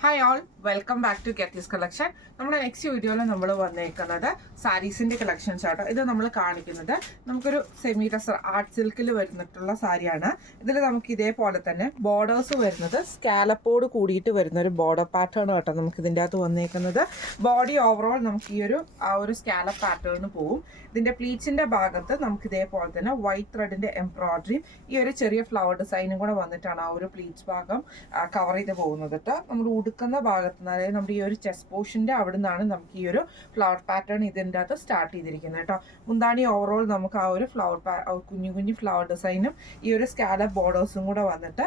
Hi all, welcome back to ഗെറ്റീസ് collection. നമ്മുടെ next വീഡിയോയിൽ നമ്മൾ വന്നേക്കുന്നത് സാരീസിൻ്റെ കളക്ഷൻസ് ആട്ടോ. ഇത് നമ്മൾ കാണിക്കുന്നത് നമുക്കൊരു സെമി ടസർ ആർട്ട് സിൽക്കിൽ വരുന്നിട്ടുള്ള സാരിയാണ്. ഇതിൽ നമുക്ക് ഇതേപോലെ തന്നെ ബോർഡേഴ്സ് വരുന്നത് സ്കാലപ്പോട് കൂടിയിട്ട് വരുന്ന ഒരു ബോർഡർ പാറ്റേൺ ആട്ടോ നമുക്ക് ഇതിൻ്റെ അകത്ത് വന്നേക്കുന്നത്. ബോഡി ഓവറോൾ നമുക്ക് ഈ ഒരു സ്കാലപ്പ് പാറ്റേണിന് പോവും. ഇതിൻ്റെ പ്ലീറ്റ്സിൻ്റെ ഭാഗത്ത് നമുക്ക് ഇതേപോലെ തന്നെ വൈറ്റ് ത്രെഡിൻ്റെ എംബ്രോയിഡറിയും ഈ ഒരു ചെറിയ ഫ്ലവർ ഡിസൈനും കൂടെ വന്നിട്ടാണ് ആ ഒരു പ്ലീറ്റ്സ് ഭാഗം കവർ ചെയ്ത് പോകുന്നത് കേട്ടോ. നമ്മൾ ഉടുക്കുന്ന ഭാഗത്ത് നിന്ന്, അതായത് നമ്മുടെ ഈ ഒരു ചെസ്റ്റ് പോർഷൻ്റെ അവിടെ നിന്നാണ് നമുക്ക് ഈ ഒരു ഫ്ലവർ പാറ്റേൺ ഇതിൻ്റെ അകത്ത് സ്റ്റാർട്ട് ചെയ്തിരിക്കുന്നത് കേട്ടോ. മുന്താണി ഓവറോൾ നമുക്ക് ആ ഒരു കുഞ്ഞു കുഞ്ഞു ഫ്ലവർ ഡിസൈനും ഈ ഒരു സ്കാലപ്പ് ബോർഡേഴ്സും കൂടെ വന്നിട്ട്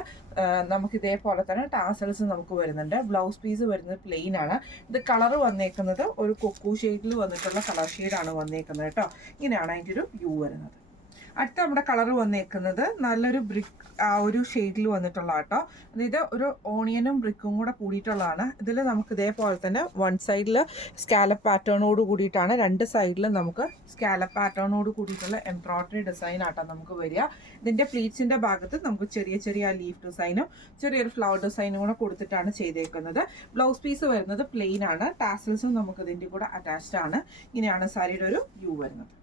നമുക്ക് ഇതേപോലെ തന്നെ ടാസൽസ് നമുക്ക് വരുന്നുണ്ട്. ബ്ലൗസ് പീസ് വരുന്നത് പ്ലെയിൻ ആണ്. ഇത് കളർ വന്നേക്കുന്നത് ഒരു കൊക്കു ഷെയ്ഡിൽ വന്നിട്ടുള്ള കളർ ഷെയ്ഡാണ് വന്നേക്കുന്നത് കേട്ടോ. ഇങ്ങനെയാണ് അതിൻ്റെ ഒരു വ്യൂ വരുന്നത്. അടുത്ത നമ്മുടെ കളർ വന്നേക്കുന്നത് നല്ലൊരു ബ്രിക്ക് ആ ഒരു ഷെയ്ഡിൽ വന്നിട്ടുള്ള കേട്ടോ. ഇത് ഒരു ഓണിയനും ബ്രിക്കും കൂടെ കൂടിയിട്ടുള്ളതാണ്. ഇതിൽ നമുക്ക് ഇതേപോലെ തന്നെ വൺ സൈഡിൽ സ്കാലപ്പ് പാറ്റേണോട് കൂടിയിട്ടാണ്, രണ്ട് സൈഡിലും നമുക്ക് സ്കാലപ്പ് പാറ്റേണോട് കൂടിയിട്ടുള്ള എംബ്രോയിഡറി ഡിസൈൻ ആട്ടോ നമുക്ക് വരിക. ഇതിൻ്റെ പ്ലീറ്റ്സിൻ്റെ ഭാഗത്ത് നമുക്ക് ചെറിയ ചെറിയ ലീഫ് ഡിസൈനും ചെറിയൊരു ഫ്ലവർ ഡിസൈനും കൂടെ കൊടുത്തിട്ടാണ് ചെയ്തേക്കുന്നത്. ബ്ലൗസ് പീസ് വരുന്നത് പ്ലെയിൻ ആണ്. ടാസൽസും നമുക്ക് ഇതിൻ്റെ കൂടെ അറ്റാച്ച്ഡ് ആണ്. ഇങ്ങനെയാണ് സാരിയുടെ ഒരു വ്യൂ വരുന്നത്.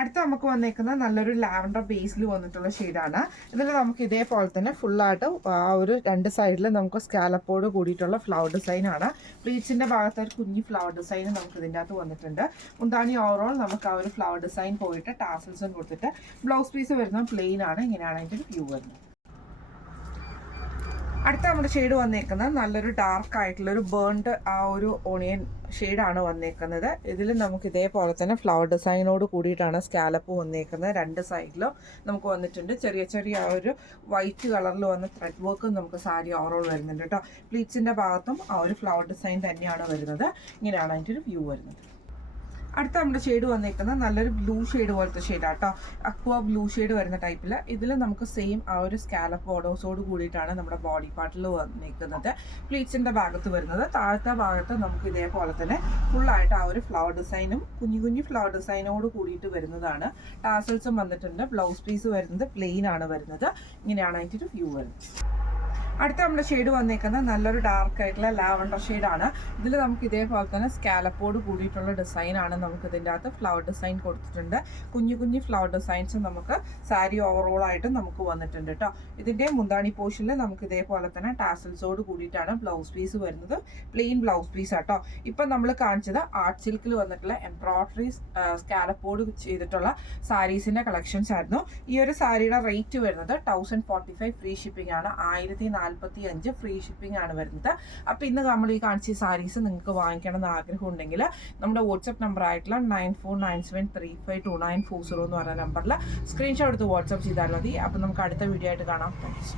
അടുത്ത നമുക്ക് വന്നേക്കുന്നത് നല്ലൊരു ലാവൻഡർ ബേസിൽ വന്നിട്ടുള്ള ഷെയ്ഡാണ്. ഇതിൽ നമുക്ക് ഇതേപോലെ തന്നെ ഫുള്ളായിട്ട് ആ ഒരു രണ്ട് സൈഡിൽ നമുക്ക് സ്കാലപ്പോട് കൂടിയിട്ടുള്ള ഫ്ലവർ ഡിസൈനാണ്. പ്ലീറ്റ്സിൻ്റെ ഭാഗത്ത് ഒരു കുഞ്ഞി ഫ്ലവർ ഡിസൈൻ നമുക്ക് ഇതിൻ്റെ അകത്ത് വന്നിട്ടുണ്ട്. മുന്താണി ഓവറോൾ നമുക്ക് ആ ഒരു ഫ്ലവർ ഡിസൈൻ പോയിട്ട് ടാസൽസും കൊടുത്തിട്ട് ബ്ലൗസ് പീസ് വരുന്നത് പ്ലെയിൻ ആണ്. ഇങ്ങനെയാണ് അതിൻ്റെ ഒരു വ്യൂ വരുന്നത്. അടുത്ത നമ്മുടെ ഷെയ്ഡ് വന്നേക്കുന്നത് നല്ലൊരു ഡാർക്ക് ആയിട്ടുള്ളൊരു ബേൺഡ് ആ ഒരു ഓണിയൻ ഷെയ്ഡാണ് വന്നേക്കുന്നത്. ഇതിൽ നമുക്ക് ഇതേപോലെ തന്നെ ഫ്ലവർ ഡിസൈനോട് കൂടിയിട്ടാണ് സ്കാലപ്പ് വന്നേക്കുന്നത്. രണ്ട് സൈഡിലും നമുക്ക് വന്നിട്ടുണ്ട്. ചെറിയ ചെറിയ ആ ഒരു വൈറ്റ് കളറിൽ വന്ന ത്രെഡ് വർക്കും നമുക്ക് സാരി ഓവറോൾ വരുന്നുണ്ട് കേട്ടോ. പ്ലീറ്റ്സിൻ്റെ ഭാഗത്തും ആ ഒരു ഫ്ലവർ ഡിസൈൻ തന്നെയാണ് വരുന്നത്. ഇങ്ങനെയാണ് അതിൻ്റെ ഒരു വ്യൂ വരുന്നത്. അടുത്ത നമ്മുടെ ഷെയ്ഡ് വന്നേക്കുന്നത് നല്ലൊരു ബ്ലൂ ഷെയ്ഡ് പോലത്തെ ഷെയ്ഡാണ് കേട്ടോ. അക്വ ബ്ലൂ ഷെയ്ഡ് വരുന്ന ടൈപ്പിൽ. ഇതിൽ നമുക്ക് സെയിം ആ ഒരു സ്കാലപ്പ് ബോർഡേഴ്സോട് കൂടിയിട്ടാണ് നമ്മുടെ ബോഡി പാർട്ടിൽ വന്നേക്കുന്നത്. പ്ലീറ്റ്സിൻ്റെ ഭാഗത്ത് വരുന്നത്. താഴത്തെ ഭാഗത്ത് നമുക്ക് ഇതേപോലെ തന്നെ ഫുള്ളായിട്ട് ആ ഒരു ഫ്ലവർ ഡിസൈനും കുഞ്ഞു കുഞ്ഞു ഫ്ലവർ ഡിസൈനോട് കൂടിയിട്ട് വരുന്നതാണ്. ടാസൽസും വന്നിട്ടുണ്ട്. ബ്ലൗസ് പീസ് വരുന്നത് പ്ലെയിൻ ആണ് വരുന്നത്. ഇങ്ങനെയാണ് അതിൻ്റെ ഒരു വ്യൂ വരുന്നത്. അടുത്ത നമ്മുടെ ഷെയ്ഡ് വന്നേക്കുന്നത് നല്ലൊരു ഡാർക്ക് ആയിട്ടുള്ള ലാവൻഡർ ഷെയ്ഡാണ്. ഇതിൽ നമുക്ക് ഇതേപോലെ തന്നെ സ്കാലപ്പോട് കൂടിയിട്ടുള്ള ഡിസൈനാണ് നമുക്ക് ഇതിൻ്റെ അകത്ത് ഫ്ലവർ ഡിസൈൻ കൊടുത്തിട്ടുണ്ട്. കുഞ്ഞു കുഞ്ഞു ഫ്ലവർ ഡിസൈൻസ് നമുക്ക് സാരി ഓവറോൾ ആയിട്ട് നമുക്ക് വന്നിട്ടുണ്ട് കേട്ടോ. ഇതിൻ്റെ മുന്താണി പോർഷനിൽ നമുക്ക് ഇതേപോലെ തന്നെ ടാസൽസോട് കൂടിയിട്ടാണ് ബ്ലൗസ് പീസ് വരുന്നത്. പ്ലെയിൻ ബ്ലൗസ് പീസ് ആട്ടോ. ഇപ്പം നമ്മൾ കാണിച്ചത് ആർട്ട് സിൽക്കിൽ വന്നിട്ടുള്ള എംബ്രോയിഡറി സ്കാലപ്പോട് ചെയ്തിട്ടുള്ള സാരീസിൻ്റെ കളക്ഷൻസ് ആയിരുന്നു. ഈ ഒരു സാരിയുടെ റേറ്റ് വരുന്നത് 1045 ഫ്രീ ഷിപ്പിംഗ് ആണ്. 1045 ഫ്രീ ഷിപ്പിംഗ് ആണ് വരുന്നത്. അപ്പോൾ ഇന്ന് നമ്മൾ ഈ കാണിച്ച സാരീസ് നിങ്ങൾക്ക് വാങ്ങിക്കണം എന്ന് ആഗ്രഹം ഉണ്ടെങ്കിൽ നമ്മുടെ വാട്സപ്പ് നമ്പർ ആയിട്ടുള്ള 9497352940 എന്ന് പറയുന്ന നമ്പറിൽ സ്ക്രീൻഷോട്ട് എടുത്ത് വാട്സപ്പ് ചെയ്താൽ മതി. അപ്പോൾ നമുക്ക് അടുത്ത വീഡിയോ ആയിട്ട് കാണാം. താങ്ക്സ്.